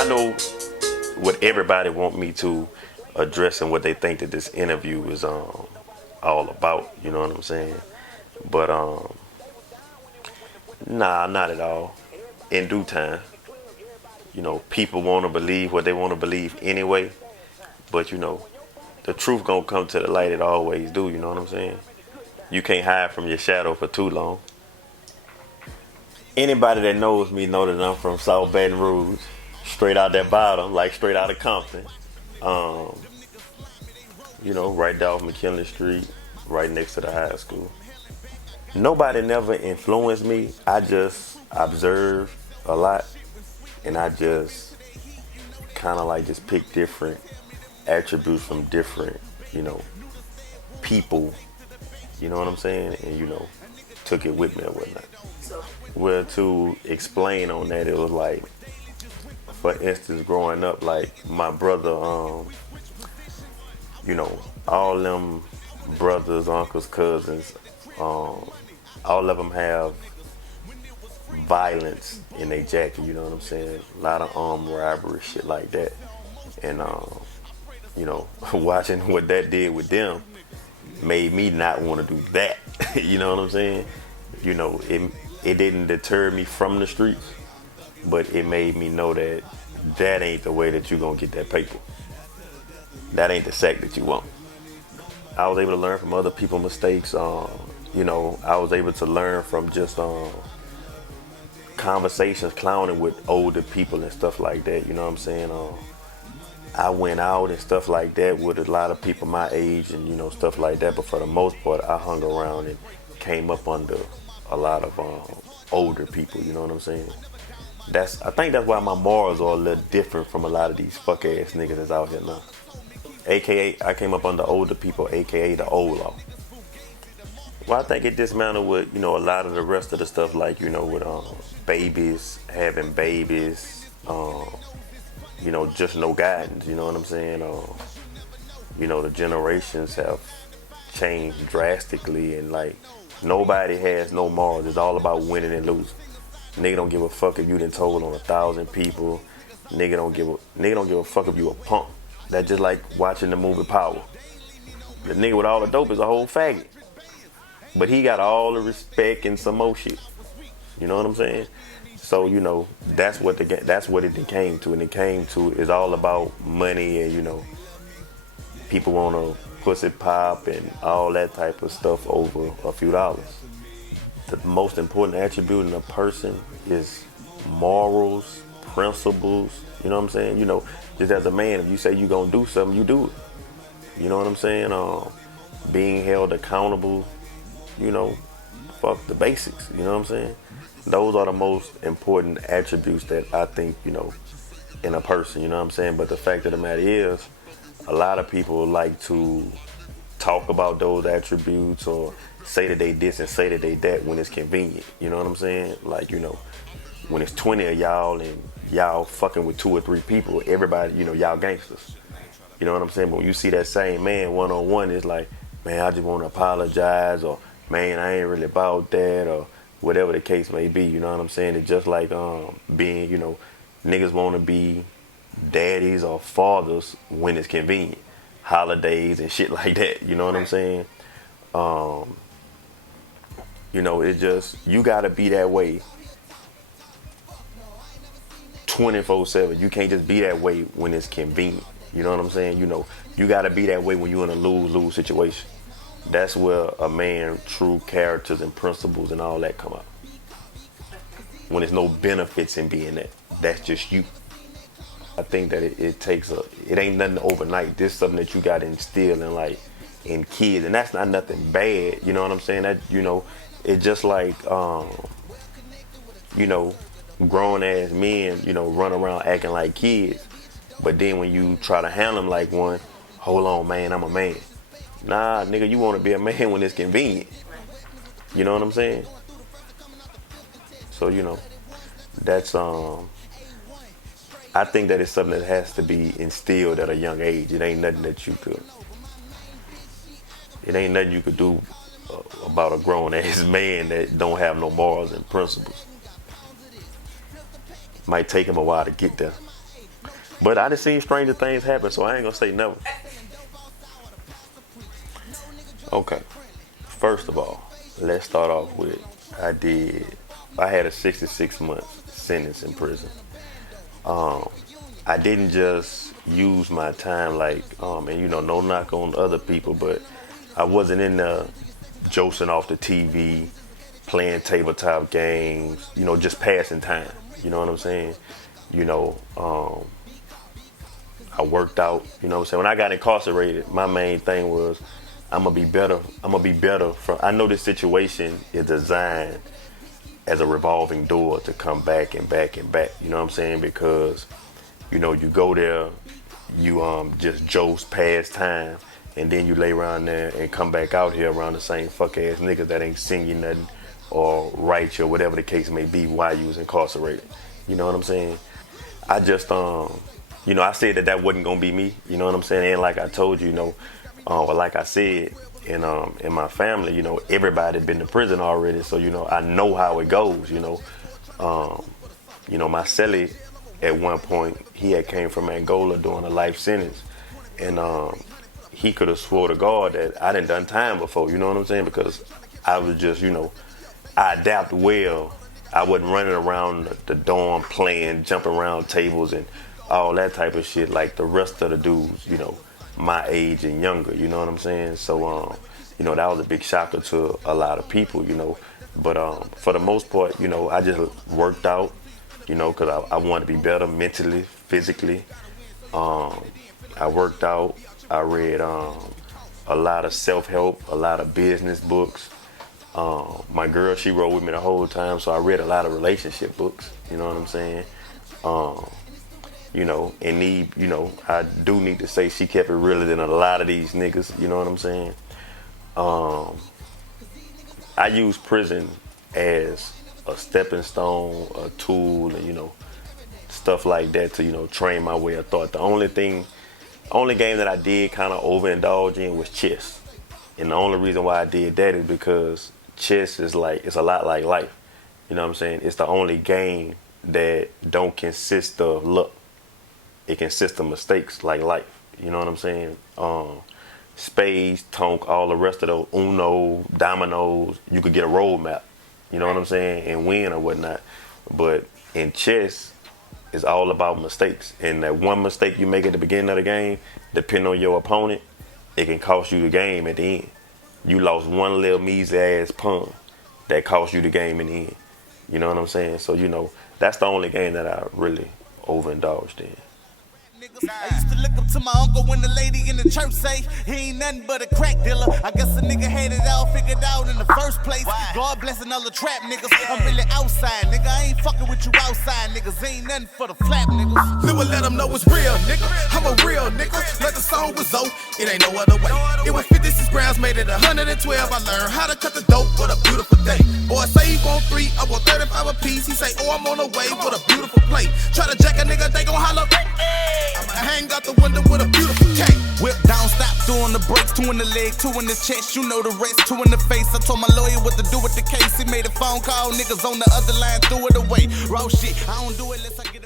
I know what everybody want me to address and what they think that this interview is all about. You know what I'm saying? But nah, not at all. In due time, people want to believe what they want to believe anyway. But the truth gonna come to the light. It always do. You know what I'm saying? You can't hide from your shadow for too long. Anybody that knows me know that I'm from South Baton Rouge, straight out that bottom, like straight out of Compton. Um, right there off McKinley Street, right next to the high school. Nobody never influenced me. I just observe a lot, and I just kind of like just pick different attributes from different, you know, people. You know what I'm saying? And took it with me and whatnot. Well, to explain on that, it was like, for instance, growing up, like my brother, all them brothers, uncles, cousins, all of them have violence in their jacket. You know what I'm saying? A lot of armed robbery, shit like that. And watching what that did with them made me not want to do that. You know what I'm saying? It didn't deter me from the streets, but it made me know that that ain't the way that you gonna get that paper. That ain't the sack that you want. I was able to learn from other people's mistakes. I was able to learn from just conversations, clowning with older people and stuff like that. You know what I'm saying? I went out and stuff like that with a lot of people my age and stuff like that. But for the most part, I hung around and came up under a lot of older people. You know what I'm saying? I think that's why my morals are a little different from a lot of these fuck ass niggas that's out here now. AKA, I came up under older people, AKA the old law. Well, I think it dismantled with a lot of the rest of the stuff, like with babies having babies. Just no guidance, you know what I'm saying? The generations have changed drastically, and like nobody has no morals. It's all about winning and losing. Nigga don't give a fuck if you done told on 1,000 people. Nigga don't give a fuck if you a punk. That's just like watching the movie Power. The nigga with all the dope is a whole faggot, but he got all the respect and some more shit. You know what I'm saying? So that's what it came to, and it came to is all about money and people want to pussy pop and all that type of stuff over a few dollars. The most important attribute in a person is morals, principles. You know what I'm saying? Just as a man, if you say you gonna do something, you do it. You know what I'm saying? Being held accountable. Fuck the basics. You know what I'm saying? Those are the most important attributes that I think, in a person, you know what I'm saying? But the fact of the matter is, a lot of people like to talk about those attributes or say that they this and say that they that when it's convenient. You know what I'm saying? Like, when it's 20 of y'all and y'all fucking with 2 or 3 people, everybody, y'all gangsters. You know what I'm saying? But when you see that same man one-on-one, it's like, man, I just want to apologize, or man, I ain't really about that, or whatever the case may be. You know what I'm saying? It's just like being, niggas want to be daddies or fathers when it's convenient, holidays and shit like that. You know what I'm saying? It's just, you gotta be that way 24/7. You can't just be that way when it's convenient. You know what I'm saying? You gotta be that way when you're in a lose-lose situation. That's where a man true characters and principles and all that come out. When there's no benefits in being that. That's just you. I think that it ain't nothing overnight. This is something that you got to instill in kids, and that's not nothing bad. You know what I'm saying? That it's just like grown ass men, run around acting like kids, but then when you try to handle them like one, hold on, man, I'm a man. Nah, nigga, you want to be a man when it's convenient. You know what I'm saying? So that's I think that it's something that has to be instilled at a young age. It ain't nothing that you could. It ain't nothing you could do about a grown ass man that don't have no morals and principles. Might take him a while to get there. But I done seen stranger things happen, so I ain't gonna say never. Okay. First of all, let's start off with I had a 66-month sentence in prison. I didn't just use my time like, and no knock on other people, but I wasn't in there josing off the TV, playing tabletop games, just passing time. You know what I'm saying? I worked out, When I got incarcerated, my main thing was I'm gonna be better. I know this situation is designed as a revolving door to come back and back and back. You know what I'm saying? Because, you go there, you just jokes past time, and then you lay around there and come back out here around the same fuck ass niggas that ain't sing you nothing or write you or whatever the case may be while you was incarcerated. You know what I'm saying? I just I said that wasn't gonna be me. You know what I'm saying? And like I told you, or like I said, in my family, everybody been to prison already, so I know how it goes. My celly at one point, he had came from Angola doing a life sentence, and he could have swore to God that I done time before. You know what I'm saying? Because I was just, I adapt well. I wasn't running around the dorm playing, jumping around tables and all that type of shit like the rest of the dudes, my age and younger, you know what I'm saying? So, that was a big shocker to a lot of people, But for the most part, I just worked out, because I wanted to be better mentally, physically. I worked out. I read a lot of self-help, a lot of business books. My girl, she rode with me the whole time, so I read a lot of relationship books, you know what I'm saying? I do need to say she kept it realer than a lot of these niggas, you know what I'm saying? I use prison as a stepping stone, a tool, and, stuff like that to, train my way of thought. The only game that I did kind of overindulge in was chess. And the only reason why I did that is because chess is it's a lot like life. You know what I'm saying? It's the only game that don't consist of luck. It consists of mistakes like life. You know what I'm saying? Spades, tonk, all the rest of those, Uno, dominoes, you could get a roadmap. You know what I'm saying? And win or whatnot. But in chess, it's all about mistakes. And that one mistake you make at the beginning of the game, depending on your opponent, it can cost you the game at the end. You lost one little measly ass pawn that cost you the game in the end. You know what I'm saying? So, that's the only game that I really overindulged in. I used to look up to my uncle when the lady in the church say he ain't nothing but a crack dealer. I guess a nigga had it all figured out in the first place. God blessing all the trap niggas. I'm really outside, nigga. I ain't fucking with you outside, niggas. Ain't nothing for the flap niggas. Live let them know it's real, nigga. I'm a real nigga. Let the song was over. It ain't no other way. It was 56 grams, made it 112. I learned how to cut the dope with a beautiful day. Boy, say he want 3, I want 35 a piece. He say, oh, I'm on the way with a beautiful plate. Try to jack a nigga, they gon' holler. I hang out the window with a beautiful cake. Whip down, stop, 2 on the brakes, 2 in the leg, 2 in the chest, you know the rest, 2 in the face. I told my lawyer what to do with the case. He made a phone call, niggas on the other line threw it away. Raw shit, I don't do it unless I get